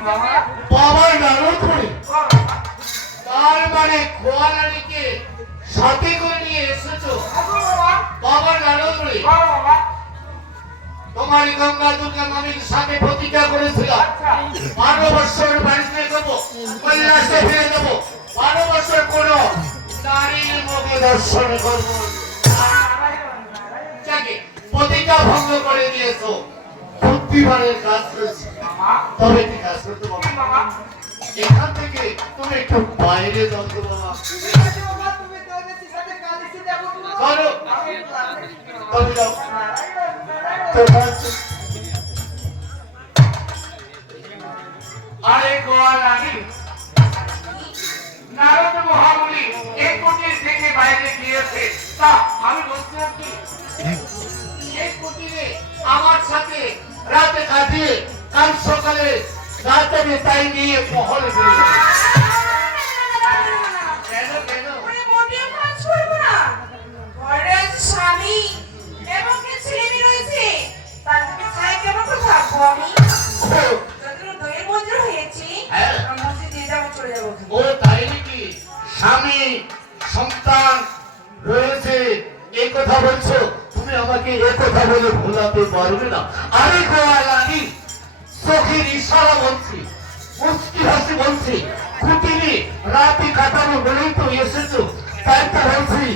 বাবা নারদ করে তার মানে খোয়ালারিকে সাথে করে নিয়ে এসেছো বাবা নারদ করে তোমার গঙ্গা দুর্গা মামির সাথে প্রতিজ্ঞা করেছিল 12 বছর বাড়িতে দেবো কৈলাসে ফিরে দেবো 12 বছর কোনো নারীর মুখে দর্শন করবো প্রতিজ্ঞা ভঙ্গ করে দিয়েছো বুদ্ধিমানের কাজ করেছি তবে কি কাজ করতে পারো এখান থেকে তুমি একটু বাইরে যাও তো বাবা করো তবে যাও আরে গোয়ালানি নারদ মহামুনি এক কোটির থেকে বাইরে গিয়েছে তা আমি বলছিলাম কি এক কোটিরে আমার সাথে রাতে কাটিয়ে কাল সকালে রাতে তাই নিয়ে মহল বেরিয়ে কেন কেন মোটেও কাজ করবো না ঘরে আছে স্বামী এবং কিছু ছেলে রয়েছে তার ছায় কেমন করে থাকবো আমি যতক্ষণ দইয়ের মন্দির হয়েছি মসজিদে যাবো চলে যাবো ও তাই নাকি স্বামী সন্তান রয়েছে এই কথা বলছো তুমি আমাকে এই কথা বলে ভোলাতে পারবে না আরে গোয়ালানি চোখের ইশারা বলছি মুস্কি হাসি বলছি কুটিরে রাতে কাটানো বলেই তো এসেছো তাই তো বলছি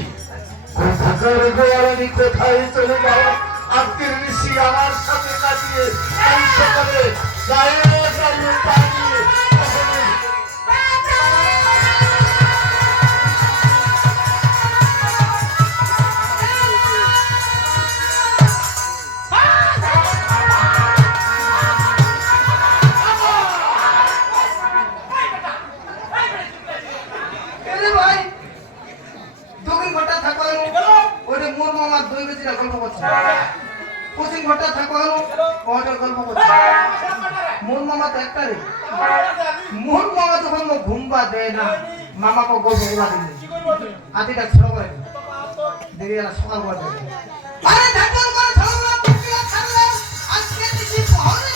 কোথাকার গোয়ালানি কোথায় চলে যাও আজকের নিশি আমার সাথে কাটিয়ে কাল সকালে গায়ে গায়ে পাঠিয়ে কোচিং ঘরটা থাকো ওটার গল্প করছে মোর মামা তো একটা রে মোর মামা যখন ঘুমবা দেয় না মামাকে গল্প বলা দিন আদিটা ছোট করে দেখি এরা সকাল করে দেবে আরে ঢাকার করে ঝগড়া পুকিয়া ছাড়লাম আজকে দিছি পহরে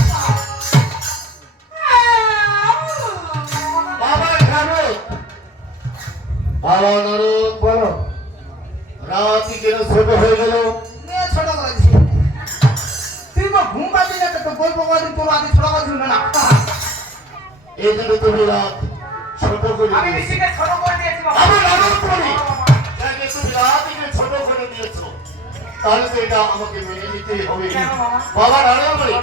বাবা নারদ বাবা নারদ বলো রাতি কেন ছোট হয়ে গেল ছোট করে দিছি তুই ঘুমবা দিলে তো গল্প করে দিন তোর আদি ছোট করে দিল না এই জন্য তুমি রাত ছোট করে আমি নিশিকে ছোট করে দিয়েছি বাবা আমি নারদ বলি যাকে তুমি রাতিকে ছোট করে দিয়েছো তাহলে তো এটা আমাকে মেনে নিতেই হবে বাবা নারদ বলি